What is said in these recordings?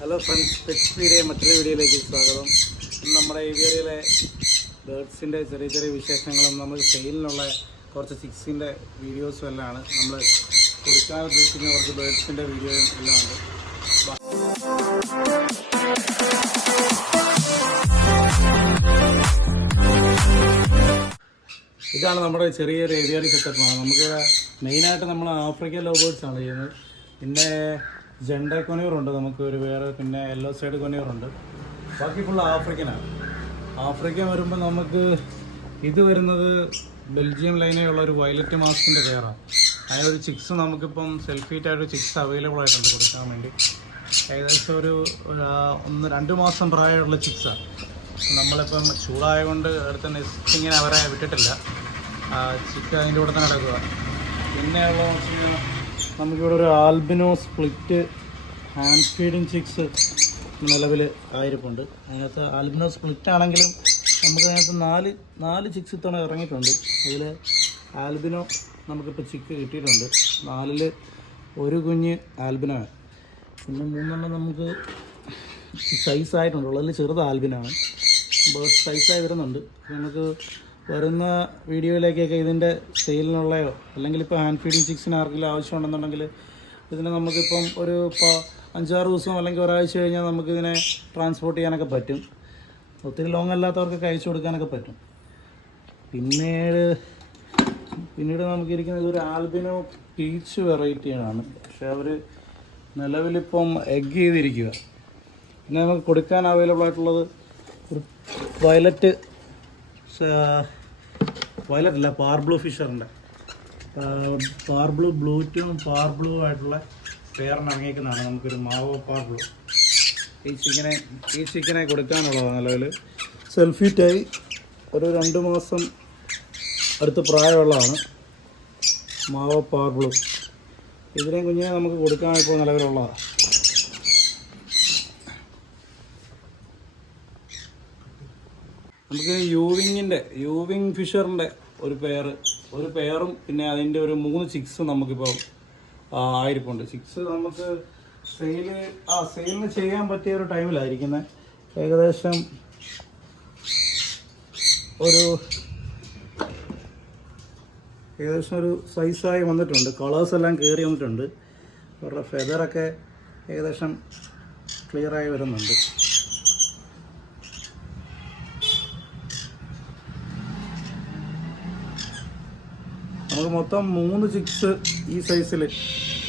Hello friends പെറ്റ്സ്പീഡിയ മറ്റൊരു വീഡിയോയിലേക്ക് സ്വാഗതം. നമ്മുടെ ഏരിയയിലെ ബേർഡ്സിന്റെ ചെറിയ ചെറിയ വിശേഷങ്ങളും നമ്മൾ സെയിലിനുള്ള കുറച്ച് സിക്സിന്റെ വീഡിയോസും എല്ലാം ആണ്. നമ്മൾ കൊടുക്കാൻ ഉദ്ദേശിക്കുന്ന കുറച്ച് ബേർഡ്സിന്റെ വീഡിയോയും എല്ലാം ഉണ്ട്. ഇതാണ് നമ്മുടെ ചെറിയൊരു ഏരിയ സെറ്റപ്പാണ് നമുക്ക് മെയിനായിട്ട് നമ്മൾ ആഫ്രിക്കൻ ലോബേർഡ്സ് ആണ് ചെയ്യുന്നത്. പിന്നെ ജെൻഡ കൊനിയറുണ്ട് നമുക്ക് ഒരു വേറെ പിന്നെ യെല്ലോ സൈഡ് കൊനിയറുണ്ട് ബാക്കി ഫുൾ ആഫ്രിക്കനാണ് ആഫ്രിക്കൻ വരുമ്പോൾ നമുക്ക് ഇത് വരുന്നത് ബെൽജിയം ലൈനെയുള്ള ഒരു വയലറ്റ് മാസ്കിന്റെ കെയറാണ് അതിനൊരു ചിക്സ് നമുക്കിപ്പം സെൽഫീറ്റായിട്ട് ചിക്സ് അവൈലബിൾ ആയിട്ടുണ്ട് കൊടുക്കാൻ വേണ്ടി. ഏകദേശം ഒരു ഒന്ന് രണ്ട് മാസം പ്രായമുള്ള ചിക്സാണ് നമ്മളിപ്പം ചൂടായതുകൊണ്ട് അടുത്ത നെസ്റ്റിങ്ങിന് അവരെ വിട്ടിട്ടില്ല. ചിക്ക് അതിന്റെ കൂടെ തന്നെ നടക്കുക. പിന്നെ ഉള്ളതെന്ന് നമുക്കിവിടെ ഒരു albino split hand feeding chicks നിലവിൽ ആയിരിപ്പുണ്ട്. അതിനകത്ത് ആൽബിനോ സ്പ്ലിറ്റ് ആണെങ്കിലും നമുക്ക് അതിനകത്ത് നാല് നാല് ചിക്സ് ഇത്തവണ ഇറങ്ങിയിട്ടുണ്ട്. അതിൽ ആൽബിനോ നമുക്കിപ്പോൾ ചിക്ക് കിട്ടിയിട്ടുണ്ട്. നാലിൽ ഒരു കുഞ്ഞ് ആൽബിനോ പിന്നെ മൂന്നെണ്ണം നമുക്ക് സൈസ് ആയിട്ടുണ്ട്? ഉള്ളതിൽ ചെറുത് ആൽബിനാണ് ബേർഡ് സൈസായി വരുന്നുണ്ട്. നമുക്ക് വരുന്ന വീഡിയോയിലേക്കൊക്കെ ഇതിന്റെ സെയിലിനുള്ളയോ അല്ലെങ്കിൽ ഇപ്പോൾ ഹാൻഡ് ഫീഡിങ് ചിക്സിന് ആർക്കെങ്കിലും ആവശ്യമുണ്ടെന്നുണ്ടെങ്കിൽ ഇതിന് നമുക്കിപ്പം ഒരു അഞ്ചാറ് ദിവസം അല്ലെങ്കിൽ ഒരാഴ്ച കഴിഞ്ഞാൽ നമുക്കിതിനെ ട്രാൻസ്പോർട്ട് ചെയ്യാനൊക്കെ പറ്റും. ഒത്തിരി ലോങ് അല്ലാത്തവർക്കൊക്കെ അയച്ചു കൊടുക്കാനൊക്കെ പറ്റും. പിന്നീട് പിന്നീട് നമുക്കിരിക്കുന്നത് ഒരു ആൽബിനോ പീച്ച് വെറൈറ്റിയാണ് പക്ഷെ അവർ നിലവിലിപ്പം എഗ് ചെയ്തിരിക്കുക. പിന്നെ നമുക്ക് കൊടുക്കാൻ അവൈലബിൾ ആയിട്ടുള്ളത് ഒരു വയലറ്റ് വയലറ്റ് അല്ല പാർബ്ലൂ ഫിഷറിന്റെ പാർബ്ലൂ ബ്ലൂറ്റും പാർബ്ലൂ ആയിട്ടുള്ള പേറിന് ഇറങ്ങിയിരിക്കുന്നതാണ് നമുക്കൊരു മാവോ പാർബ്ലൂ. ഈ ചിക്കനെ ഈ ചിക്കനെ കൊടുക്കാനുള്ളതാണ് നിലവിൽ സെൽഫീറ്റായി ഒരു രണ്ട് മാസം അടുത്ത് പ്രായമുള്ളതാണ്. മാവോ പാർബ്ലൂ. ഇതിനെ കുഞ്ഞിനെ നമുക്ക് കൊടുക്കാൻ ഇപ്പോൾ നിലവിലുള്ളതാണ് നമുക്ക് യൂവിങ്ങിന്റെ യൂവിങ് ഫിഷറിന്റെ ഒരു പെയർ ഒരു പെയറും പിന്നെ അതിന്റെ ഒരു മൂന്ന് സിക്സ് നമുക്കിപ്പോൾ ആയിരിപ്പുണ്ട്. സിക്സ് നമുക്ക് സെയിൽ ആ സെയിലിന് ചെയ്യാൻ പറ്റിയ ഒരു ടൈമിലായിരിക്കുന്നത് ഏകദേശം ഒരു ഏകദേശം ഒരു സൈസായി വന്നിട്ടുണ്ട്. കളേഴ്സ് എല്ലാം കയറി വന്നിട്ടുണ്ട്. അവരുടെ ഫെദറൊക്കെ ഏകദേശം ക്ലിയറായി വരുന്നുണ്ട്. നമുക്ക് മൊത്തം മൂന്ന് ചിക്സ് ഈ സൈസിൽ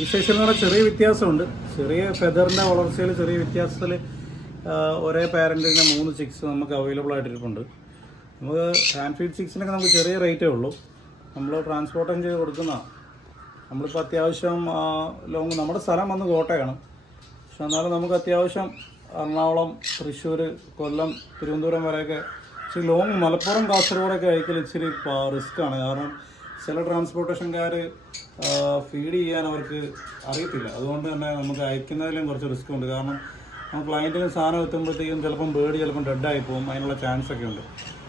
ഈ സൈസിൽ പറഞ്ഞാൽ ചെറിയ വ്യത്യാസമുണ്ട്. ചെറിയ ഫെദറിന്റെ വളർച്ചയിൽ ചെറിയ വ്യത്യാസത്തിൽ ഒരേ പാരന്റിന്റെ മൂന്ന് ചിക്സ് നമുക്ക് അവൈലബിൾ ആയിട്ടിരിപ്പുണ്ട് നമുക്ക് ഹാൻഡ് ഫീഡ് ചിക്സിനൊക്കെ നമുക്ക് ചെറിയ റേറ്റേ ഉള്ളൂ. നമ്മൾ ട്രാൻസ്പോർട്ടും ചെയ്ത് കൊടുക്കുന്നതാണ് നമ്മളിപ്പോൾ അത്യാവശ്യം ലോങ് നമ്മുടെ സ്ഥലം വന്ന് കോട്ടയാണ്. പക്ഷെ എന്നാലും നമുക്ക് അത്യാവശ്യം എറണാകുളം തൃശ്ശൂർ കൊല്ലം തിരുവനന്തപുരം വരെയൊക്കെ ഇച്ചിരി ലോങ് മലപ്പുറം കാസർഗോഡൊക്കെ അയക്കൽ ഇച്ചിരി റിസ്ക്കാണ് കാരണം ചില ട്രാൻസ്പോർട്ടേഷൻകാർ ഫീഡ് ചെയ്യാൻ അവർക്ക് അറിയത്തില്ല. അതുകൊണ്ട് തന്നെ നമുക്ക് അയക്കുന്നതിലും കുറച്ച് റിസ്ക് ഉണ്ട്. കാരണം നമ്മൾ ക്ലയന്റിന് സാധനം എത്തുമ്പോഴത്തേക്കും ചിലപ്പം ബേഡ് ചിലപ്പം ഡെഡായി പോകും. അതിനുള്ള ചാൻസ് ഒക്കെ ഉണ്ട്.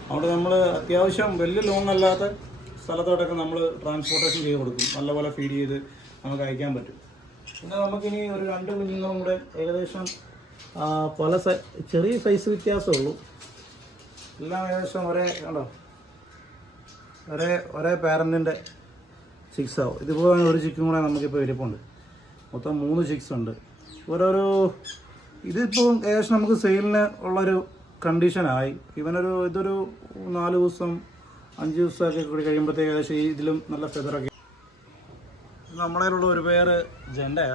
അതുകൊണ്ട് നമ്മൾ അത്യാവശ്യം വലിയ ലോങ് അല്ലാത്ത സ്ഥലത്തോട്ടൊക്കെ നമ്മൾ ട്രാൻസ്പോർട്ടേഷൻ ചെയ്ത് കൊടുക്കും. നല്ലപോലെ ഫീഡ് ചെയ്ത് നമുക്ക് അയക്കാൻ പറ്റും. പിന്നെ നമുക്കിനി ഒരു രണ്ട് കുഞ്ഞുങ്ങളും കൂടെ ഏകദേശം പല ചെറിയ സൈസ് വ്യത്യാസമുള്ളൂ. എല്ലാം ഏകദേശം ഒരേ കണ്ടോ? ഒരേ ഒരേ പാരന്റിന്റെ ചിക്സ് ആവും. ഇതുപോലെ ഒരു ചിക്കും കൂടെ നമുക്കിപ്പോൾ ഇരിപ്പുണ്ട് മൊത്തം മൂന്ന് ചിക്സ് ഉണ്ട്. ഓരോരോ ഇതിപ്പോൾ ഏകദേശം നമുക്ക് സെയിലിന് ഉള്ളൊരു കണ്ടീഷനായി ഇവനൊരു ഇതൊരു നാല് ദിവസം അഞ്ച് ദിവസമൊക്കെ കൂടി കഴിയുമ്പോഴത്തേക്ക് ഏകദേശം ഈ ഇതിലും നല്ല ഫെദറൊക്കെ നമ്മളതിലുള്ള ഒരു പേര് ജെന്റെ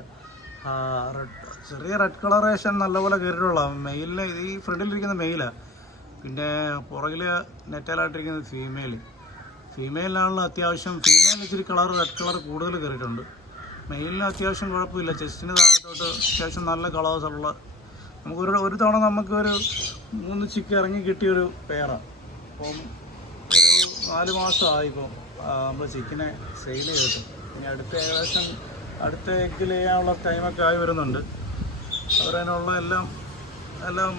ചെറിയ റെഡ് കളറേഷൻ നല്ലപോലെ കയറിയിട്ടുള്ള മെയിലിൽ ഈ ഫ്രണ്ടിലിരിക്കുന്ന മെയിലാണ് പിന്നെ പുറകിൽ നെറ്റലായിട്ടിരിക്കുന്നത് ഫീമെയിൽ ഫീമെയിലാണല്ലോ അത്യാവശ്യം. ഫീമെയിൽ ഇച്ചിരി കളർ റെഡ് കളർ കൂടുതൽ കയറിയിട്ടുണ്ട്. മെയിലിന് അത്യാവശ്യം കുഴപ്പമില്ല. ചെസ്റ്റിന് താഴത്തോട്ട് അത്യാവശ്യം നല്ല കളേഴ്സ് ഉള്ള. നമുക്കൊരു ഒരു തവണ നമുക്കൊരു മൂന്ന് ചിക്ക് ഇറങ്ങി കിട്ടിയൊരു പേരാണ് അപ്പം ഒരു നാല് മാസമായി ഇപ്പം നമ്മൾ ചിക്കനെ സെയിൽ ചെയ്തിട്ട്. ഇനി അടുത്ത ഏകദേശം അടുത്ത എഗ്ഗിൽ ചെയ്യാനുള്ള ടൈമൊക്കെ ആയി വരുന്നുണ്ട്. അവരതിനുള്ള എല്ലാം എല്ലാം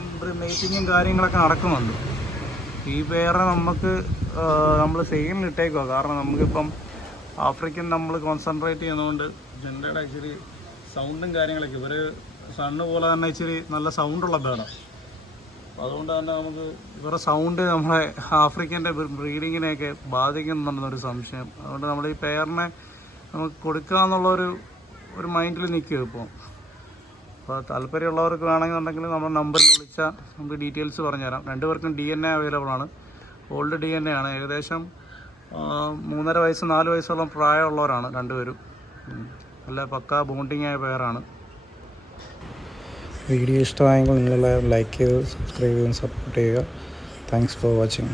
മീറ്റിങ്ങും കാര്യങ്ങളൊക്കെ നടക്കുന്നുണ്ട്. ഈ പേരെ നമുക്ക് നമ്മൾ സെയിം ഇട്ടേക്കുക കാരണം നമുക്കിപ്പം ആഫ്രിക്കൻ നമ്മൾ കോൺസെൻട്രേറ്റ് ചെയ്യുന്നതുകൊണ്ട് ജനറേഡ് ആക്ച്വലി സൗണ്ടും കാര്യങ്ങളൊക്കെ ഇവർ സണ്ണ് പോലെ തന്നെ ഇച്ചിരി നല്ല സൗണ്ടുള്ള ബേഡാണ് അതുകൊണ്ട് തന്നെ നമുക്ക് ഇവരുടെ സൗണ്ട് നമ്മളെ ആഫ്രിക്കന്റെ ബ്രീഡിങ്ങിനെയൊക്കെ ബാധിക്കുന്നുണ്ടെന്നൊരു സംശയം. അതുകൊണ്ട് നമ്മൾ ഈ പെയറിനെ നമുക്ക് കൊടുക്കുക എന്നുള്ളൊരു ഒരു മൈൻഡിൽ നിൽക്കുക ഇപ്പോൾ അപ്പോൾ താല്പര്യമുള്ളവർക്ക് വേണമെന്നുണ്ടെങ്കിൽ നമ്മുടെ നമ്പറിൽ വിളിച്ചാൽ നമുക്ക് ഡീറ്റെയിൽസ് പറഞ്ഞുതരാം. രണ്ടുപേർക്കും ഡി എൻ എ അവൈലബിൾ ആണ്. ഓൾഡ് ഡി എൻ എ ആണ്. ഏകദേശം മൂന്നര വയസ്സ് നാല് വയസ്സോളം പ്രായമുള്ളവരാണ് രണ്ടുപേരും. നല്ല പക്ക ബോണ്ടിങ് ആയ പേരാണ്. വീഡിയോ ഇഷ്ടമായെങ്കിൽ നിങ്ങളെല്ലാവരും ലൈക്ക് ചെയ്ത് സബ്സ്ക്രൈബ് ചെയ്ത് സപ്പോർട്ട് ചെയ്യുക. Thanks for watching